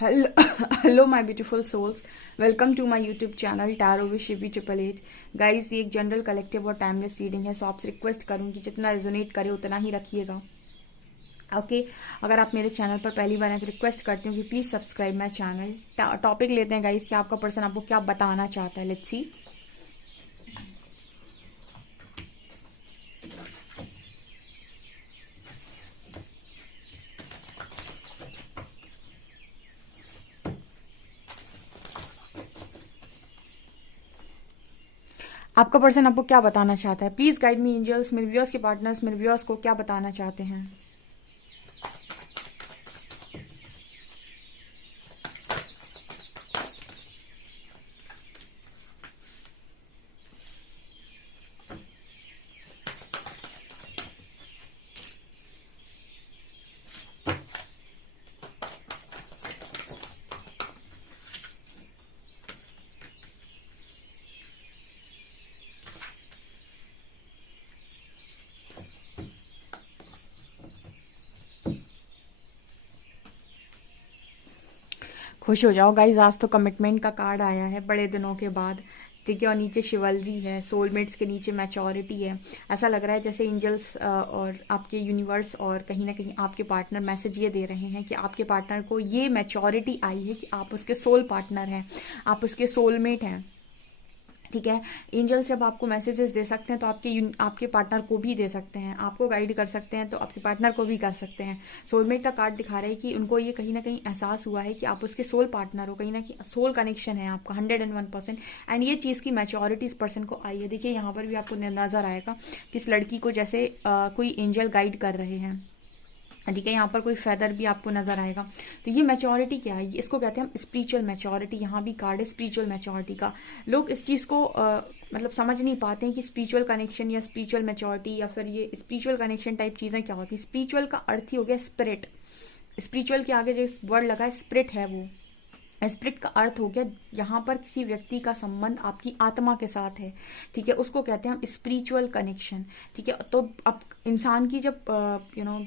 Hello, hello my beautiful souls. Welcome to my YouTube channel Tarot with Shivi Triple H. Guys ये एक general collective और timeless reading है, सो आपसे request करूंगी जितना रेजोनेट करे उतना ही रखिएगा। ओके अगर आप मेरे चैनल पर पहली बार हैं तो रिक्वेस्ट करती हूँ कि please subscribe my channel. Topic लेते हैं गाइज कि आपका पर्सन आपको क्या बताना चाहता है। Let's see. आपका पर्सन आपको क्या बताना चाहता है? Please guide me angels. मेरे व्यूअर्स के पार्टनर्स मेरे व्यूअर्स को क्या बताना चाहते हैं? खुश हो जाओ गाइज, आज तो कमिटमेंट का कार्ड आया है बड़े दिनों के बाद। ठीक है, और नीचे शिवलरी है, सोलमेट्स के नीचे मैच्योरिटी है। ऐसा लग रहा है जैसे एंजल्स और आपके यूनिवर्स और कहीं ना कहीं आपके पार्टनर मैसेज ये दे रहे हैं कि आपके पार्टनर को ये मैच्योरिटी आई है कि आप उसके सोल पार्टनर हैं, आप उसके सोलमेट हैं। ठीक है, एंजल्स जब आपको मैसेजेस दे सकते हैं तो आपके पार्टनर को भी दे सकते हैं, आपको गाइड कर सकते हैं तो आपके पार्टनर को भी कर सकते हैं। सोलमेट का कार्ड दिखा रहा है कि उनको ये कहीं ना कहीं एहसास हुआ है कि आप उसके सोल पार्टनर हो, कहीं ना कहीं सोल कनेक्शन है आपका 101%। एंड ये चीज़ की मैच्योरिटी इस पर्सन को आई है। देखिए यहाँ पर भी आपको नजर आएगा कि इस लड़की को जैसे कोई एंजल गाइड कर रहे हैं। ठीक है, यहाँ पर कोई फेदर भी आपको नजर आएगा। तो ये मैच्योरिटी क्या है? इसको कहते हैं हम स्पिरिचुअल मैच्योरिटी। यहाँ भी कार्ड है स्पिरिचुअल मैच्योरिटी का। लोग इस चीज को मतलब समझ नहीं पाते हैं कि स्पिरिचुअल कनेक्शन या स्पिरिचुअल मैच्योरिटी या फिर ये स्पिरिचुअल कनेक्शन टाइप चीजें क्या होती है। स्पिरिचुअल का अर्थ ही हो गया स्पिरिट। स्पिरिचुअल के आगे जो वर्ड लगा है स्पिरिट है, वो स्पिरिट का अर्थ हो गया यहाँ पर किसी व्यक्ति का संबंध आपकी आत्मा के साथ है। ठीक है, उसको कहते हैं हम स्पिरिचुअल कनेक्शन। ठीक है, तो अब इंसान की जब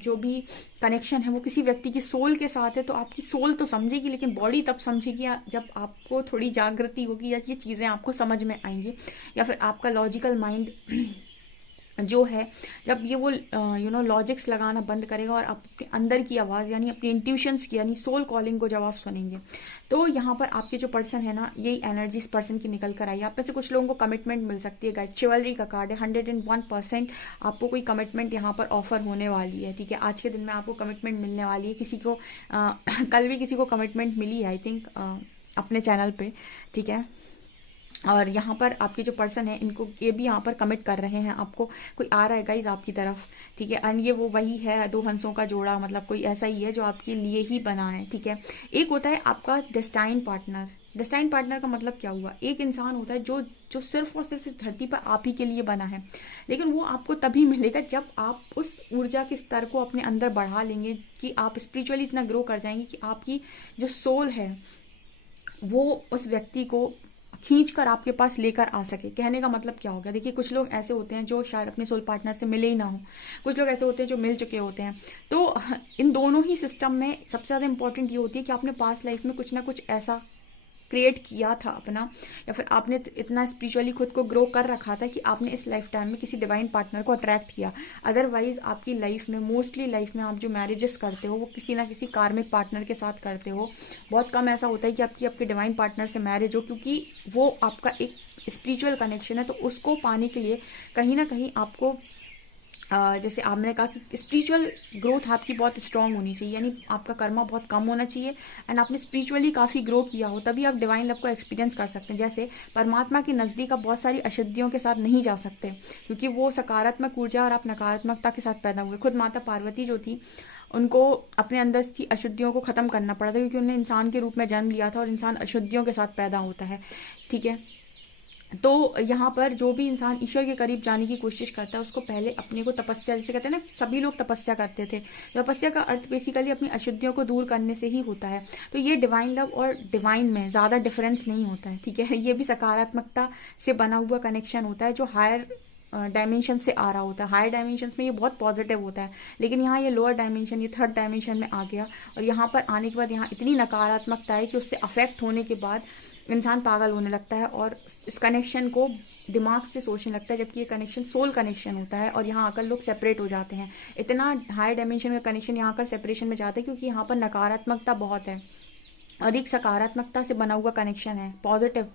जो भी कनेक्शन है वो किसी व्यक्ति की सोल के साथ है, तो आपकी सोल तो समझेगी, लेकिन बॉडी तब समझेगी जब आपको थोड़ी जागृति होगी या ये चीजें आपको समझ में आएंगी, या फिर आपका लॉजिकल माइंड जो है जब ये वो लॉजिक्स लगाना बंद करेगा और आप अपने अंदर की आवाज़ यानी अपनी इंट्यूशंस की यानी सोल कॉलिंग को जब आप सुनेंगे, तो यहाँ पर आपके जो पर्सन है ना, यही एनर्जी इस पर्सन की निकल कर आई। आप में से कुछ लोगों को कमिटमेंट मिल सकती है। गाइड चिवलरी का कार्ड है, 101% आपको कोई कमिटमेंट यहाँ पर ऑफर होने वाली है। ठीक है, आज के दिन में आपको कमिटमेंट मिलने वाली है। किसी को कल भी किसी को कमिटमेंट मिली है आई थिंक अपने चैनल पे। ठीक है, और यहाँ पर आपके जो पर्सन है इनको ये भी यहाँ पर कमिट कर रहे हैं। आपको कोई आ रहा है गाइज आपकी तरफ। ठीक है, एंड ये वो वही है दो हंसों का जोड़ा, मतलब कोई ऐसा ही है जो आपके लिए ही बना है। ठीक है, एक होता है आपका डेस्टाइन पार्टनर। डेस्टाइन पार्टनर का मतलब क्या हुआ? एक इंसान होता है जो जो सिर्फ और सिर्फ इस धरती पर आप ही के लिए बना है, लेकिन वो आपको तभी मिलेगा जब आप उस ऊर्जा के स्तर को अपने अंदर बढ़ा लेंगे कि आप स्पिरिचुअली इतना ग्रो कर जाएंगे कि आपकी जो सोल है वो उस व्यक्ति को खींच कर आपके पास लेकर आ सके। कहने का मतलब क्या हो गया? देखिए, कुछ लोग ऐसे होते हैं जो शायद अपने सोल पार्टनर से मिले ही ना हो, कुछ लोग ऐसे होते हैं जो मिल चुके होते हैं। तो इन दोनों ही सिस्टम में सबसे ज्यादा इंपॉर्टेंट ये होती है कि आपने पास्ट लाइफ में कुछ ना कुछ ऐसा क्रिएट किया था अपना, या फिर आपने इतना स्पिरिचुअली खुद को ग्रो कर रखा था कि आपने इस लाइफ टाइम में किसी डिवाइन पार्टनर को अट्रैक्ट किया। अदरवाइज आपकी लाइफ में मोस्टली लाइफ में आप जो मैरिजेस करते हो वो किसी ना किसी कार्मिक पार्टनर के साथ करते हो। बहुत कम ऐसा होता है कि आपकी आपके डिवाइन पार्टनर से मैरिज हो, क्योंकि वो आपका एक स्पिरिचुअल कनेक्शन है। तो उसको पाने के लिए कहीं ना कहीं आपको जैसे आपने कहा कि स्पिरिचुअल ग्रोथ आपकी बहुत स्ट्रांग होनी चाहिए, यानी आपका कर्मा बहुत कम होना चाहिए एंड आपने स्पिरिचुअली काफ़ी ग्रो किया हो, तभी आप डिवाइन लव को एक्सपीरियंस कर सकते हैं। जैसे परमात्मा के नज़दीक आप बहुत सारी अशुद्धियों के साथ नहीं जा सकते, क्योंकि वो सकारात्मक ऊर्जा और आप नकारात्मकता के साथ पैदा हुए। खुद माता पार्वती जो थी उनको अपने अंदर की अशुद्धियों को ख़त्म करना पड़ा था, क्योंकि उन्हें इंसान के रूप में जन्म लिया था और इंसान अशुद्धियों के साथ पैदा होता है। ठीक है, तो यहाँ पर जो भी इंसान ईश्वर के करीब जाने की कोशिश करता है उसको पहले अपने को तपस्या, जैसे कहते हैं ना सभी लोग तपस्या करते थे, तपस्या का अर्थ बेसिकली अपनी अशुद्धियों को दूर करने से ही होता है। तो ये डिवाइन लव और डिवाइन में ज़्यादा डिफरेंस नहीं होता है। ठीक है, ये भी सकारात्मकता से बना हुआ कनेक्शन होता है जो हायर डायमेंशन से आ रहा होता है। हायर डायमेंशन में ये बहुत पॉजिटिव होता है, लेकिन यहाँ ये लोअर डायमेंशन, ये थर्ड डायमेंशन में आ गया, और यहाँ पर आने के बाद यहाँ इतनी नकारात्मकता है कि उससे अफेक्ट होने के बाद इंसान पागल होने लगता है और इस कनेक्शन को दिमाग से सोचने लगता है, जबकि ये कनेक्शन सोल कनेक्शन होता है, और यहाँ आकर लोग सेपरेट हो जाते हैं। इतना हाई डायमेंशन का कनेक्शन यहाँ आकर सेपरेशन में जाते हैं क्योंकि यहाँ पर नकारात्मकता बहुत है और एक सकारात्मकता से बना हुआ कनेक्शन है, पॉजिटिव,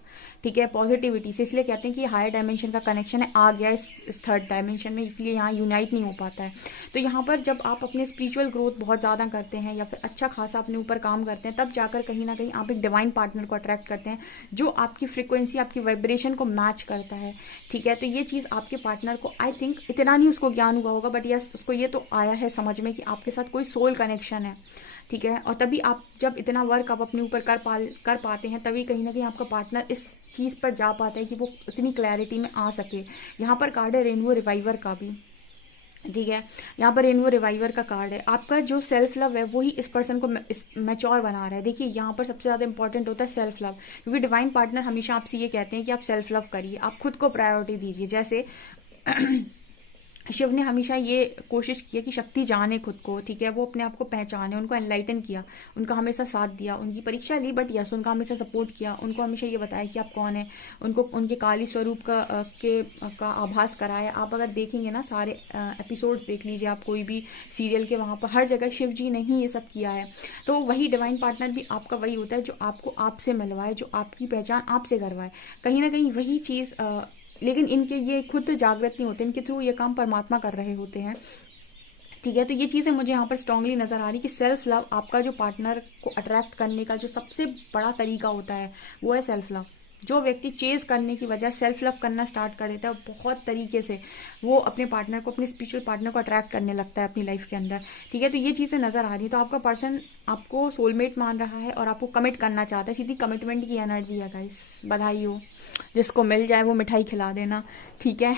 ठीक है, पॉजिटिविटी से, इसलिए कहते हैं कि हायर डायमेंशन का कनेक्शन है, आ गया इस थर्ड डायमेंशन में, इसलिए यहाँ यूनाइट नहीं हो पाता है। तो यहाँ पर जब आप अपने स्पिरिचुअल ग्रोथ बहुत ज़्यादा करते हैं या फिर अच्छा खासा अपने ऊपर काम करते हैं, तब जाकर कहीं ना कहीं आप एक डिवाइन पार्टनर को अट्रैक्ट करते हैं जो आपकी फ्रिक्वेंसी, आपकी वाइब्रेशन को मैच करता है, ठीक है। तो ये चीज़ आपके पार्टनर को, आई थिंक इतना नहीं उसको ज्ञान हुआ होगा, बट यस उसको ये तो आया है समझ में कि आपके साथ कोई सोल कनेक्शन है, ठीक है। और तभी आप जब इतना वर्क आप अपने ऊपर कर पाते हैं, तभी कहीं ना कहीं आपका पार्टनर इस चीज़ पर जा पाता है कि वो इतनी क्लैरिटी में आ सके। यहाँ पर कार्ड है रेनबो रिवाइवर का भी, ठीक है, यहाँ पर रेनबो रिवाइवर का कार्ड है। आपका जो सेल्फ लव है वही इस पर्सन को मैच्योर बना रहा है। देखिए यहाँ पर सबसे ज़्यादा इंपॉर्टेंट होता है सेल्फ लव, क्योंकि डिवाइन पार्टनर हमेशा आपसे ये कहते हैं कि आप सेल्फ लव करिए, आप खुद को प्रायोरिटी दीजिए। जैसे शिव ने हमेशा ये कोशिश की है कि शक्ति जाने खुद को, ठीक है, वो अपने आप को पहचाने, उनको एनलाइटन किया, उनका हमेशा साथ दिया, उनकी परीक्षा ली, बट यस उनका हमेशा सपोर्ट किया, उनको हमेशा ये बताया कि आप कौन है, उनको उनके काली स्वरूप का आभास कराया। आप अगर देखेंगे ना सारे एपिसोड्स देख लीजिए आप, कोई भी सीरियल के, वहाँ पर हर जगह शिव जी ने ही ये सब किया है। तो वही डिवाइन पार्टनर भी आपका वही होता है जो आपको आपसे मिलवाए, जो आपकी पहचान आपसे करवाए, कहीं ना कहीं वही चीज़। लेकिन इनके ये खुद जागृत नहीं होते, इनके थ्रू ये काम परमात्मा कर रहे होते हैं, ठीक है। तो ये चीज़ें मुझे यहाँ पर स्ट्रांगली नजर आ रही कि सेल्फ लव आपका जो पार्टनर को अट्रैक्ट करने का जो सबसे बड़ा तरीका होता है वो है सेल्फ लव। जो व्यक्ति चेज करने की वजह सेल्फ लव करना स्टार्ट कर देता है, बहुत तरीके से वो अपने पार्टनर को, अपने स्पिरिचुअल पार्टनर को अट्रैक्ट करने लगता है अपनी लाइफ के अंदर, ठीक है। तो ये चीज़ें नजर आ रही है। तो आपका पर्सन आपको सोलमेट मान रहा है और आपको कमिट करना चाहता है, सीधी कमिटमेंट की एनर्जी है गाइस, बधाई हो। जिसको मिल जाए वो मिठाई खिला देना, ठीक है।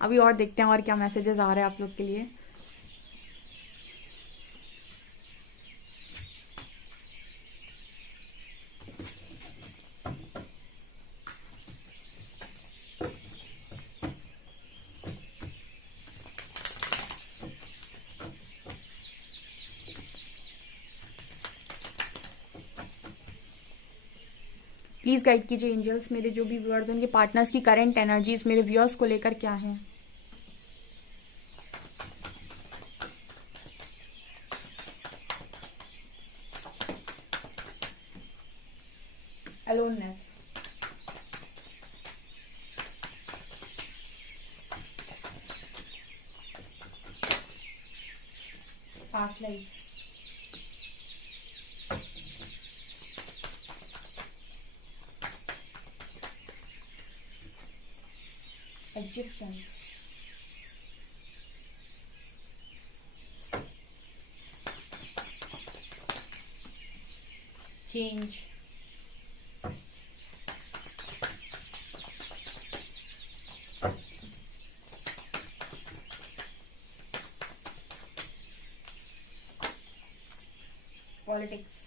अभी और देखते हैं और क्या मैसेजेस आ रहे हैं आप लोग के लिए। प्लीज गाइड कीजिए एंजल्स, मेरे जो भी व्यूअर्स, उनके पार्टनर्स की करंट एनर्जीज मेरे व्यूअर्स को लेकर क्या है। Aloneness, past life, existence, change, politics,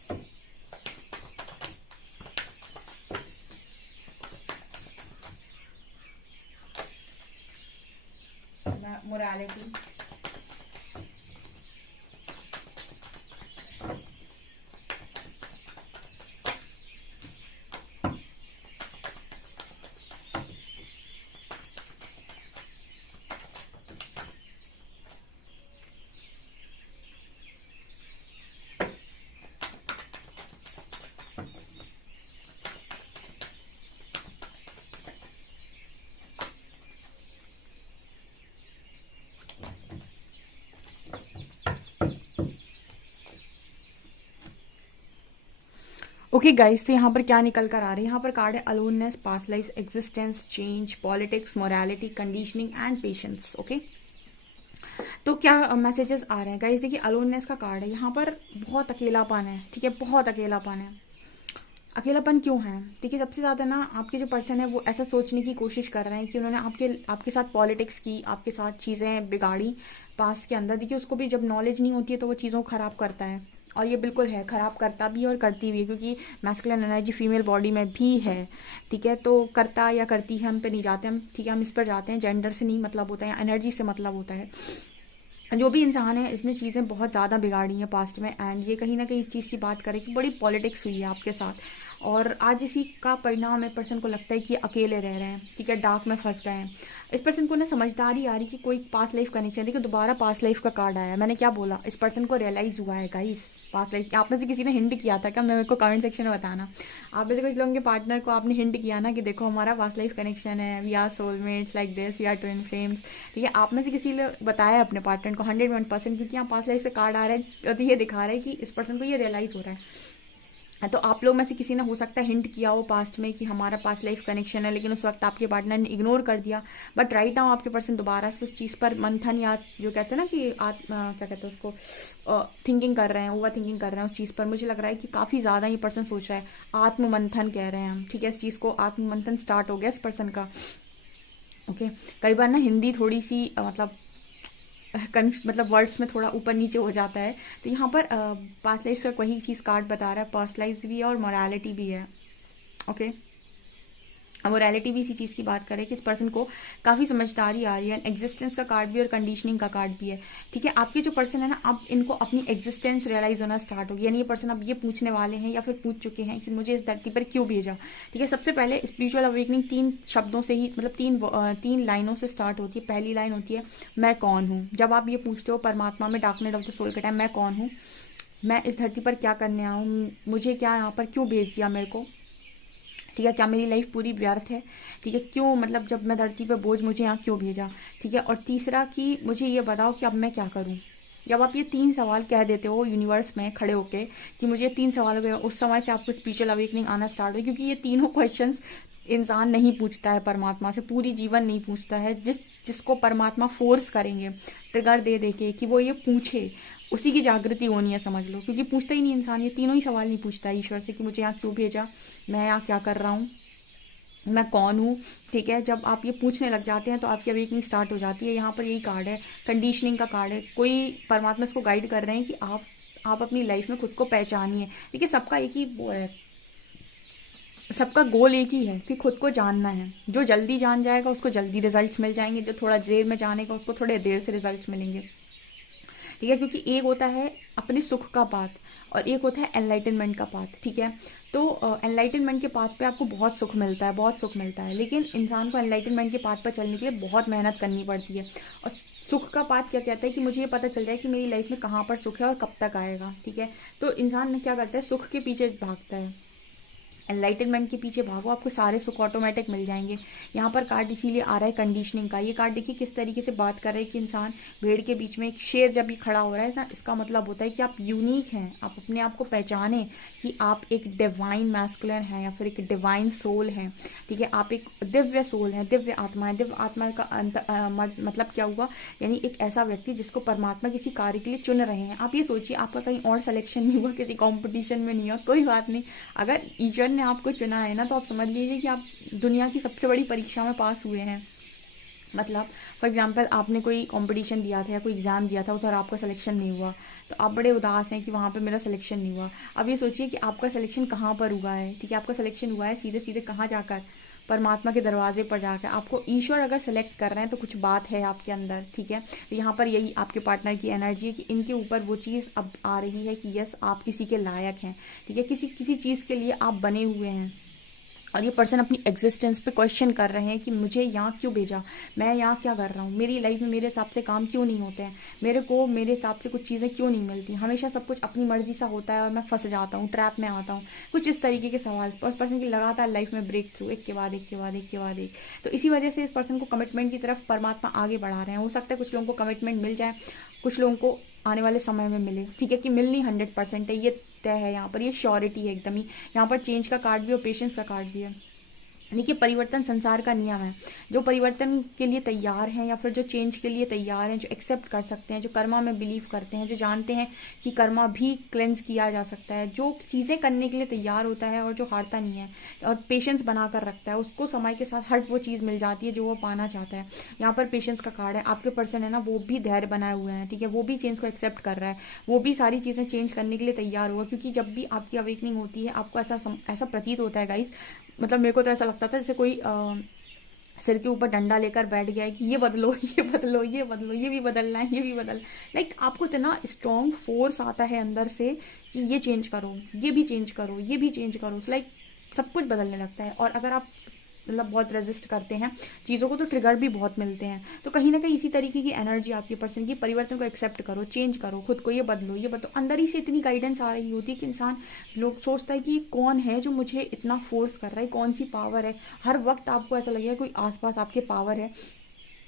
morality, okay guys. तो यहाँ पर क्या निकल कर आ रही है, यहाँ पर कार्ड है aloneness, past life, existence, change, politics, morality, conditioning and patience. Okay, तो क्या मैसेजेस आ रहे हैं गाइस, देखिए अलोननेस का कार्ड है, यहाँ पर बहुत अकेलापन है, ठीक है, बहुत अकेलापन है। अकेलापन क्यों है, देखिए सबसे ज़्यादा ना आपके जो पर्सन है वो ऐसा सोचने की कोशिश कर रहे हैं कि उन्होंने आपके साथ पॉलिटिक्स की, आपके साथ चीज़ें बिगाड़ी पास्ट के अंदर। देखिए उसको भी जब नॉलेज नहीं होती है तो वो चीज़ों को ख़राब करता है, और ये बिल्कुल है, खराब करता भी है और करती भी है, क्योंकि मैस्कुलिन एनर्जी फीमेल बॉडी में भी है, ठीक है। तो करता या करती है हम पे नहीं जाते हम, ठीक है, हम इस पर जाते हैं। जेंडर से नहीं मतलब होता है, एनर्जी से मतलब होता है। जो भी इंसान है इसने चीज़ें बहुत ज़्यादा बिगाड़ी हैं पास्ट में, एंड ये कहीं ना कहीं इस चीज़ की बात करें कि बड़ी पॉलिटिक्स हुई है आपके साथ, और आज इसी का परिणाम है। पर्सन को लगता है कि अकेले रह रहे हैं, ठीक है, डार्क में फंस गए हैं। इस पर्सन को ना समझदारी आ रही कि कोई पास्ट लाइफ कनेक्शन, देखिए दोबारा पास्ट लाइफ का कार्ड आया। मैंने क्या बोला, इस पर्सन को रियलाइज हुआ है गाइस पास्ट लाइफ। आप में से किसी ने हिंट किया था क्या, मेरे को कमेंट सेक्शन में बताना। आप में से कुछ लोगों के पार्टनर को आपने हिंट किया ना कि देखो हमारा पास्ट लाइफ कनेक्शन है, we are soulmates like this, we are twin flames, ठीक है। आप में से किसी ने बताया अपने पार्टनर को 101%, क्योंकि यहाँ पास्ट लाइफ से कार्ड आ रहा है, तो ये दिखा रहा है कि इस पर्सन को ये रियलाइज हो रहा है। तो आप लोग में से किसी ने हो सकता है हिंट किया हो पास्ट में कि हमारा पास्ट लाइफ कनेक्शन है, लेकिन उस वक्त आपके पार्टनर ने इग्नोर कर दिया। बट राइट नाउ आपके पर्सन दोबारा से उस चीज़ पर मंथन, या जो कहते हैं ना कि क्या कहते हैं उसको, थिंकिंग कर रहे हैं, ओवर थिंकिंग कर रहे हैं उस चीज़ पर। मुझे लग रहा है कि काफ़ी ज़्यादा ये पर्सन सोच रहा है, आत्म मंथन कह रहे हैं हम, ठीक है। इस चीज़ को आत्म मंथन स्टार्ट हो गया इस पर्सन का, ओके। कई बार ना हिंदी थोड़ी सी मतलब वर्ड्स में थोड़ा ऊपर नीचे हो जाता है। तो यहाँ पर पास्ट लाइफ का वही चीज़ कार्ड बता रहा है, पास्ट लाइफ भी है और मोरालिटी भी है, ओके। मोरालिटी भी इसी चीज़ की बात करें कि इस पर्सन को काफ़ी समझदारी आ रही है। एग्जिस्टेंस का कार्ड भी और कंडीशनिंग का कार्ड भी है, ठीक है। आपके जो पर्सन है ना, अब इनको अपनी एग्जिस्टेंस रियलाइज होना स्टार्ट होगी, यानी ये पर्सन अब ये पूछने वाले हैं या फिर पूछ चुके हैं कि मुझे इस धरती पर क्यों भेजा, ठीक है। सबसे पहले स्पिरिचुअल अवेकनिंग 3 शब्दों से ही, मतलब तीन लाइनों से स्टार्ट होती है। पहली लाइन होती है मैं कौन हूँ। जब आप ये पूछते हो परमात्मा में, dark night of the soul के टाइम, मैं कौन हूँ, मैं इस धरती पर क्या करने आया हूँ, मुझे क्या यहाँ पर क्यों भेज दिया मेरे को, ठीक है, क्या मेरी लाइफ पूरी व्यर्थ है, ठीक है, क्यों, मतलब जब मैं धरती पे बोझ, मुझे यहाँ क्यों भेजा, ठीक है। और तीसरा कि मुझे ये बताओ कि अब मैं क्या करूँ। जब आप ये 3 सवाल कह देते हो यूनिवर्स में खड़े होके कि मुझे 3 सवाल हो गए, उस समय से आपको स्पिरिचुअल अवेकनिंग आना स्टार्ट हो, क्योंकि ये तीनों क्वेश्चंस इंसान नहीं पूछता है परमात्मा से, पूरी जीवन नहीं पूछता है। जिसको परमात्मा फोर्स करेंगे ट्रिगर दे दे के कि वो ये पूछे, उसी की जागृति होनी है, समझ लो। क्योंकि पूछता ही नहीं इंसान, ये तीनों ही सवाल नहीं पूछता है ईश्वर से कि मुझे यहाँ क्यों भेजा, मैं यहाँ क्या कर रहा हूँ, मैं कौन हूँ, ठीक है। जब आप ये पूछने लग जाते हैं तो आपकी अवेकनिंग स्टार्ट हो जाती है। यहाँ पर यही कार्ड है, कंडीशनिंग का कार्ड है। कोई परमात्मा इसको गाइड कर रहे हैं कि आप अपनी लाइफ में खुद को पहचानिए, ठीक है। सबका एक ही वो है, सबका गोल एक ही है कि खुद को जानना है। जो जल्दी जान जाएगा उसको जल्दी रिजल्ट्स मिल जाएंगे, जो थोड़ा देर में जानेगा उसको थोड़े देर से रिजल्ट्स मिलेंगे, ठीक है। क्योंकि एक होता है अपने सुख का पाथ और एक होता है एनलाइटनमेंट का पाथ, ठीक है। तो एनलाइटनमेंट के पाथ पे आपको बहुत सुख मिलता है, बहुत सुख मिलता है, लेकिन इंसान को एनलाइटनमेंट के पाथ पर चलने के लिए बहुत मेहनत करनी पड़ती है। और सुख का पाथ क्या कहता है कि मुझे ये पता चल जाए कि मेरी लाइफ में कहाँ पर सुख है और कब तक आएगा, ठीक है। तो इंसान क्या करता है, सुख के पीछे भागता है। एनलाइटनमेंट के पीछे भागो, आपको सारे सुख ऑटोमेटिक मिल जाएंगे। यहाँ पर कार्ड इसीलिए आ रहा है कंडीशनिंग का। ये कार्ड देखिए किस तरीके से बात कर रहे हैं कि इंसान भेड़ के बीच में एक शेर जब भी खड़ा हो रहा है ना, इसका मतलब होता है कि आप यूनिक हैं, आप अपने आप को पहचाने कि आप एक डिवाइन मैस्कुलिन है या फिर एक डिवाइन सोल है, ठीक है। आप एक दिव्य सोल है, दिव्य आत्मा है। दिव्य आत्मा का मतलब क्या हुआ, यानी एक ऐसा व्यक्ति जिसको परमात्मा किसी कार्य के लिए चुन रहे हैं। आप ये सोचिए, आपका कहीं और सिलेक्शन नहीं हुआ, किसी कॉम्पिटिशन में नहीं हुआ, कोई बात नहीं। अगर ईश्वर ने आपको चुना है ना, तो आप समझ लीजिए कि आप दुनिया की सबसे बड़ी परीक्षा में पास हुए हैं। मतलब फॉर एग्जाम्पल आपने कोई कंपटीशन दिया था या कोई एग्जाम दिया था, उधर आपका सिलेक्शन नहीं हुआ, तो आप बड़े उदास हैं कि वहाँ पे मेरा सिलेक्शन नहीं हुआ। अब ये सोचिए कि आपका सिलेक्शन कहाँ पर हुआ है, ठीक है। आपका सिलेक्शन हुआ है सीधे सीधे कहाँ जाकर, परमात्मा के दरवाजे पर जाकर। आपको ईश्वर अगर सेलेक्ट कर रहे हैं तो कुछ बात है आपके अंदर, ठीक है। तो यहाँ पर यही आपके पार्टनर की एनर्जी है कि इनके ऊपर वो चीज़ अब आ रही है कि यस आप किसी के लायक हैं, ठीक है। किसी चीज़ के लिए आप बने हुए हैं। और ये पर्सन अपनी एग्जिस्टेंस पे क्वेश्चन कर रहे हैं कि मुझे यहाँ क्यों भेजा, मैं यहाँ क्या कर रहा हूँ, मेरी लाइफ में मेरे हिसाब से काम क्यों नहीं होते हैं, मेरे हिसाब से कुछ चीज़ें क्यों नहीं मिलती, हमेशा सब कुछ अपनी मर्जी सा होता है और मैं फंस जाता हूँ, ट्रैप में आता हूँ। कुछ इस तरीके के सवाल उस पर्सन की लगातार लाइफ में ब्रेक थ्रू, एक के बाद एक के बाद एक के बाद एक। तो इसी वजह से इस पर्सन को कमिटमेंट की तरफ परमात्मा आगे बढ़ा रहे हैं। हो सकता है कुछ लोगों को कमिटमेंट मिल जाए, कुछ लोगों को आने वाले समय में मिले, ठीक है। कि मिलनी 100% है, ये तय है। यहाँ पर ये श्योरिटी है एकदम ही। यहाँ पर चेंज का कार्ड भी और पेशेंस का कार्ड भी है। देखिए, परिवर्तन संसार का नियम है। जो परिवर्तन के लिए तैयार हैं या फिर जो चेंज के लिए तैयार हैं, जो एक्सेप्ट कर सकते हैं, जो कर्मा में बिलीव करते हैं, जो जानते हैं कि कर्मा भी क्लेंस किया जा सकता है, जो चीज़ें करने के लिए तैयार होता है और जो हारता नहीं है और पेशेंस बना कर रखता है, उसको समय के साथ हर वो चीज़ मिल जाती है जो वो पाना चाहता है। यहाँ पर पेशेंस का कार्ड है। आपके पर्सन है ना, वो भी धैर्य बनाए हुए हैं, ठीक है, वो भी चेंज को एक्सेप्ट कर रहा है, वो भी सारी चीज़ें चेंज करने के लिए तैयार हुआ। क्योंकि जब भी आपकी अवेकनिंग होती है, आपको ऐसा प्रतीत होता है गाइस, मतलब मेरे को तो ऐसा लगता था जैसे कोई सिर के ऊपर डंडा लेकर बैठ गया है कि ये बदलो, ये बदलो, ये बदलो, ये भी बदलना है, ये भी बदलना। लाइक आपको इतना स्ट्रॉन्ग फोर्स आता है अंदर से कि ये चेंज करो, ये भी चेंज करो, ये भी चेंज करो। लाइक सब कुछ बदलने लगता है। और अगर आप मतलब बहुत रेजिस्ट करते हैं चीज़ों को, तो ट्रिगर भी बहुत मिलते हैं। तो कहीं ना कहीं इसी तरीके की एनर्जी आपके पर्सन की, परिवर्तन को एक्सेप्ट करो, चेंज करो, खुद को ये बदलो, ये बदलो। अंदर ही से इतनी गाइडेंस आ रही होती है कि इंसान लोग सोचता है कि कौन है जो मुझे इतना फोर्स कर रहा है, कौन सी पावर है। हर वक्त आपको ऐसा लगेगा कोई आसपास आपके पावर है।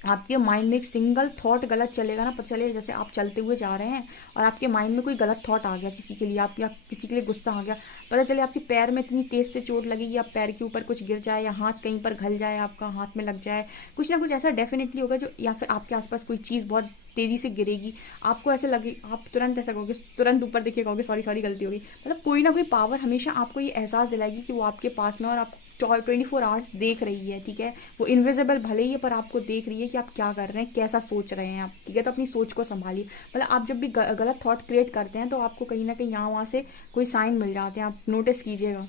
आपके माइंड में एक सिंगल थॉट गलत चलेगा ना, पता चले जैसे आप चलते हुए जा रहे हैं और आपके माइंड में कोई गलत थॉट आ गया किसी के लिए, आप या किसी के लिए गुस्सा आ गया, पता चले आपके पैर में इतनी तेज से चोट लगेगी, आप पैर के ऊपर कुछ गिर जाए या हाथ कहीं पर घल जाए, आपका हाथ में लग जाए, कुछ ना कुछ ऐसा डेफिनेटली होगा जो, या फिर आपके आसपास कोई चीज़ बहुत तेजी से गिरेगी, आपको ऐसे लगे, आप तुरंत ऐसा कहोगे, तुरंत ऊपर देखिए कहोगे सॉरी सॉरी गलती होगी। मतलब कोई ना कोई पावर हमेशा आपको ये एहसास दिलाएगी कि वो आपके पास में और आप 24 आवर्स देख रही है, ठीक है। वो इनविजिबल भले ही है पर आपको देख रही है कि आप क्या कर रहे हैं, कैसा सोच रहे हैं आप, ठीक है। तो अपनी सोच को संभालिए। मतलब आप जब भी गलत थॉट क्रिएट करते हैं तो आपको कहीं ना कहीं यहाँ वहाँ से कोई साइन मिल जाते हैं, आप नोटिस कीजिएगा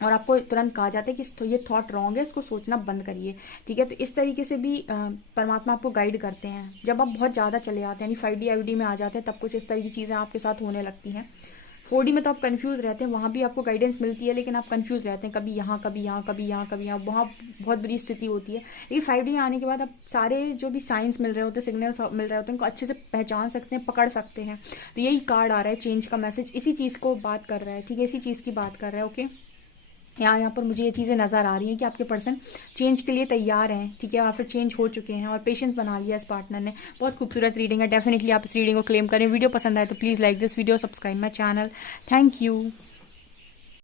और आपको तुरंत कहा जाता है कि तो ये थॉट रॉन्ग है, इसको सोचना बंद करिए, ठीक है। तो इस तरीके से भी परमात्मा आपको गाइड करते हैं। जब आप बहुत ज़्यादा चले जाते हैं यानी 5D IVD में आ जाते हैं, तब कुछ इस तरह की चीज़ें आपके साथ होने लगती हैं। 4D में तो आप कंफ्यूज रहते हैं, वहाँ भी आपको गाइडेंस मिलती है लेकिन आप कंफ्यूज रहते हैं, कभी यहाँ कभी यहाँ, कभी यहाँ कभी यहाँ, वहाँ बहुत बुरी स्थिति होती है। लेकिन 5D में आने के बाद आप सारे जो भी साइंस मिल रहे होते हैं, सिग्नल्स मिल रहे होते हैं, उनको अच्छे से पहचान सकते हैं, पकड़ सकते हैं। तो यही कार्ड आ रहा है, चेंज का मैसेज इसी चीज़ को बात कर रहा है, ठीक है, इसी चीज़ की बात कर रहा है। ओके, यहाँ पर मुझे ये चीज़ें नज़र आ रही हैं कि आपके पर्सन चेंज के लिए तैयार हैं, ठीक है, या फिर चेंज हो चुके हैं और पेशेंस बना लिया इस पार्टनर ने। बहुत खूबसूरत रीडिंग है, डेफिनेटली आप इस रीडिंग को क्लेम करें। वीडियो पसंद आए तो please like this video, subscribe my channel. Thank you.